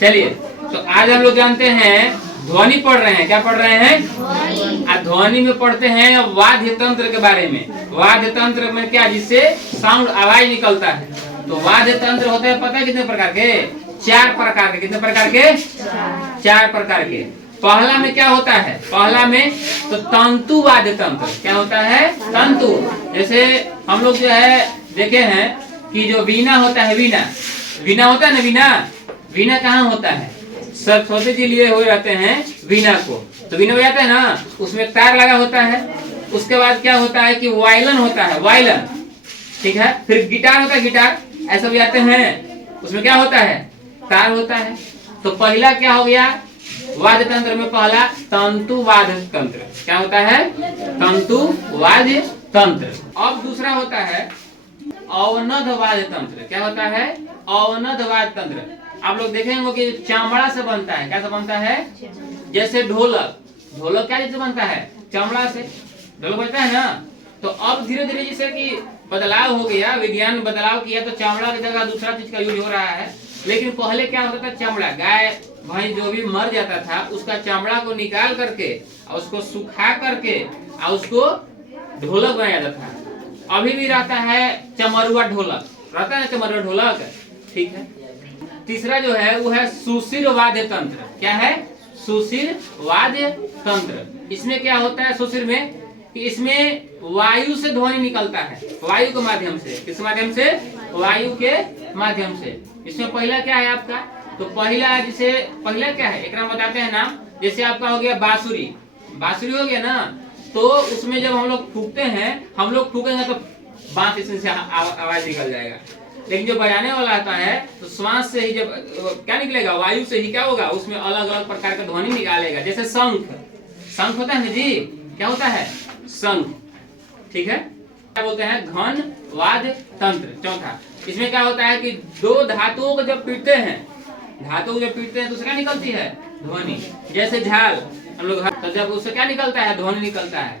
चलिए, तो आज हम लोग जानते हैं ध्वनि पढ़ रहे हैं। क्या पढ़ रहे हैं? आज ध्वनि में पढ़ते हैं वाद्य तंत्र के बारे में। वाद्य तंत्र में क्या, जिससे साउंड आवाज निकलता है। तो वाद्य तंत्र होते हैं, पता है कितने प्रकार के? 4 प्रकार के। कितने प्रकार के? 4 प्रकार के। पहला में क्या होता है? पहला में तो तंतु वाद्य तंत्र। क्या होता है? तंतु। जैसे हम लोग जो है देखे हैं कि जो वीणा होता है, वीणा होता है ना, वीणा कहाँ होता है? सरस्वती जी लिए हुए रहते हैं वीणा को। तो वीणा बजाते हैं ना, उसमें तार लगा होता है। उसके बाद क्या होता है कि वायलिन होता है, वायलिन, ठीक है। फिर गिटार होता है, गिटार ऐसा बजाते हैं, उसमें क्या होता है? तार होता है। तो पहला क्या हो गया वाद्य तंत्र में? पहला तंतु वाद्य तंत्र। क्या होता है? तंतु वाद्य तंत्र। अब दूसरा होता है अवनद वाद्य तंत्र। क्या होता है? अवनद वाद्य तंत्र। आप लोग देखेंगे कि चमड़ा से बनता है। क्या से बनता है? जैसे ढोलक क्या जैसे बनता है? चमड़ा से ढोलक बनता है ना। तो अब धीरे धीरे जैसे कि बदलाव हो गया, विज्ञान ने बदलाव किया, तो चमड़ा की जगह दूसरा चीज का यूज हो रहा है। लेकिन पहले क्या होता था? चमड़ा, गाय भैंस जो भी मर जाता था उसका चमड़ा को निकाल करके और उसको सुखा करके और उसको ढोलक बनाया जाता था। अभी भी रहता है चमरुआ ढोलक, रहता है चमरुआ ढोलक, ठीक है। तीसरा जो है वो है सुशिर वाद्य तंत्र। क्या है? सुशिर वाद्य तंत्र। इसमें क्या होता है? सुशिर में कि इसमें वायु से ध्वनि निकलता है, वायु के माध्यम से। किस माध्यम से? वायु के माध्यम से। इसमें पहला क्या है आपका? तो पहला क्या है, एक नाम बताते हैं नाम। जैसे आपका हो गया बांसुरी हो गया ना। तो उसमें जब हम लोग फूकते हैं, हम लोग फूकेंगे तो बांस इसमें से आवाज निकल जाएगा। लेकिन जो बजाने वाला आता है तो श्वास से ही जब क्या निकलेगा, वायु से ही क्या होगा, उसमें अलग अलग प्रकार का ध्वनि निकालेगा। जैसे शंख होता है ना जी, क्या होता है? शंख, ठीक है। क्या बोलते हैं? घन वाद्य तंत्र। चौथा, इसमें क्या होता है कि 2 धातुओं को जब पीटते हैं तो उससे क्या निकलती है? ध्वनि। जैसे झाल, हम लोग तो जब उससे क्या निकलता है? ध्वनि निकलता है।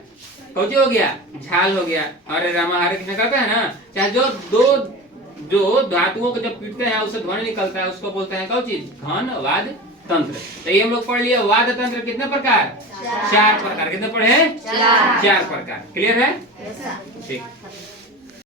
कौन हो गया? झाल हो गया। हरे रामा हरे कृष्ण करते हैं ना, चाहे जो धातुओं को जब पीटते हैं उससे ध्वनि निकलता है, उसको बोलते हैं कौन चीज? घन वाद्य तंत्र। तो ये हम लोग पढ़ लिया वाद्य तंत्र कितने प्रकार? 4 प्रकार। कितने पढ़े? 4 प्रकार। क्लियर है? ठीक।